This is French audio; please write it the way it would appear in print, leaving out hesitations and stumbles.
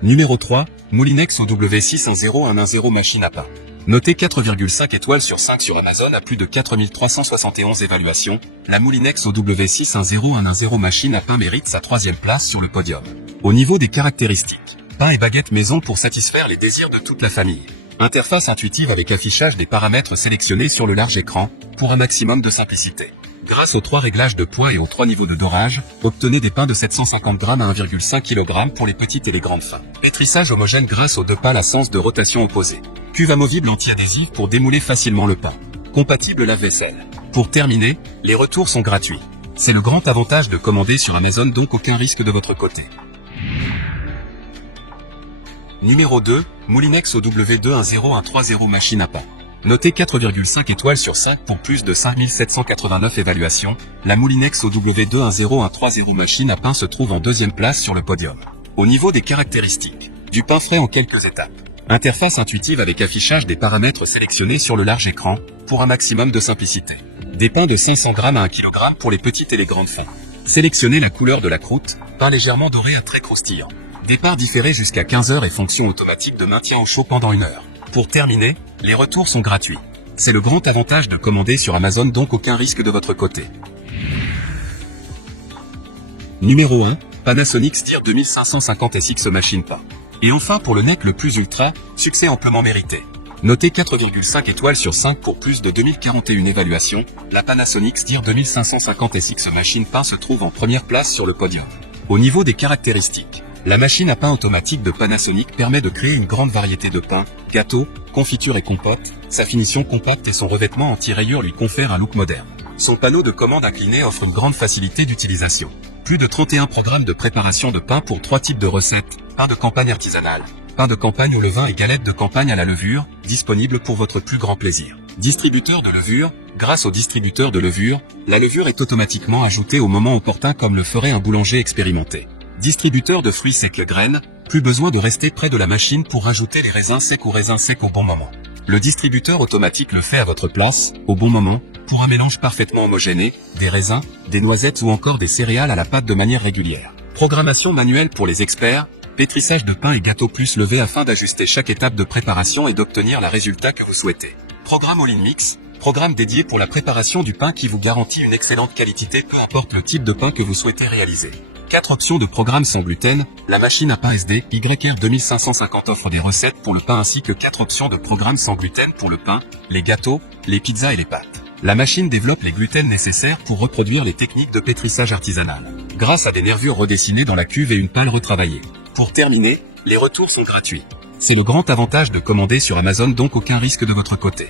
Numéro 3, Moulinex OW610110 machine à pain. Notée 4,5 étoiles sur 5 sur Amazon à plus de 4371 évaluations, la Moulinex OW610110 machine à pain mérite sa 3e place sur le podium. Au niveau des caractéristiques, pain et baguette maison pour satisfaire les désirs de toute la famille. Interface intuitive avec affichage des paramètres sélectionnés sur le large écran, pour un maximum de simplicité. Grâce aux 3 réglages de poids et aux 3 niveaux de dorage, obtenez des pains de 750 g à 1,5 kg pour les petites et les grandes fins. Pétrissage homogène grâce aux 2 pales à sens de rotation opposée. Cuve amovible anti-adhésive pour démouler facilement le pain. Compatible lave-vaisselle. Pour terminer, les retours sont gratuits. C'est le grand avantage de commander sur Amazon, donc aucun risque de votre côté. Numéro 2, Moulinex OW210130 machine à pain. Notée 4,5 étoiles sur 5 pour plus de 5789 évaluations, la Moulinex OW210130 machine à pain se trouve en 2e place sur le podium. Au niveau des caractéristiques, du pain frais en quelques étapes. Interface intuitive avec affichage des paramètres sélectionnés sur le large écran, pour un maximum de simplicité. Des pains de 500 g à 1 kg pour les petites et les grandes fins. Sélectionnez la couleur de la croûte, pain légèrement doré à très croustillant. Départ différé jusqu'à 15 h et fonction automatique de maintien au chaud pendant 1 heure. Pour terminer, les retours sont gratuits. C'est le grand avantage de commander sur Amazon, donc aucun risque de votre côté. Numéro 1, Panasonic SDIR 2550 SX machine pain. Et enfin pour le NEC le plus ultra, succès amplement mérité. Notée 4,5 étoiles sur 5 pour plus de 2041 évaluations, la Panasonic SDIR 2550 SX machine pain se trouve en 1re place sur le podium. Au niveau des caractéristiques, la machine à pain automatique de Panasonic permet de créer une grande variété de pains, gâteaux, confitures et compotes. Sa finition compacte et son revêtement anti-rayures lui confèrent un look moderne. Son panneau de commande incliné offre une grande facilité d'utilisation. Plus de 31 programmes de préparation de pain pour 3 types de recettes, pain de campagne artisanal, pain de campagne au levain et galettes de campagne à la levure, disponibles pour votre plus grand plaisir. Distributeur de levure, grâce au distributeur de levure, la levure est automatiquement ajoutée au moment opportun comme le ferait un boulanger expérimenté. Distributeur de fruits secs graines, plus besoin de rester près de la machine pour rajouter les raisins secs ou raisins secs au bon moment. Le distributeur automatique le fait à votre place, au bon moment, pour un mélange parfaitement homogéné, des raisins, des noisettes ou encore des céréales à la pâte de manière régulière. Programmation manuelle pour les experts, pétrissage de pain et gâteaux plus levé afin d'ajuster chaque étape de préparation et d'obtenir le résultat que vous souhaitez. Programme All-in Mix, programme dédié pour la préparation du pain qui vous garantit une excellente qualité peu importe le type de pain que vous souhaitez réaliser. 4 options de programme sans gluten, la machine à pain SD YR 2550 offre des recettes pour le pain ainsi que 4 options de programme sans gluten pour le pain, les gâteaux, les pizzas et les pâtes. La machine développe les gluten nécessaires pour reproduire les techniques de pétrissage artisanal, grâce à des nervures redessinées dans la cuve et une pale retravaillée. Pour terminer, les retours sont gratuits. C'est le grand avantage de commander sur Amazon, donc aucun risque de votre côté.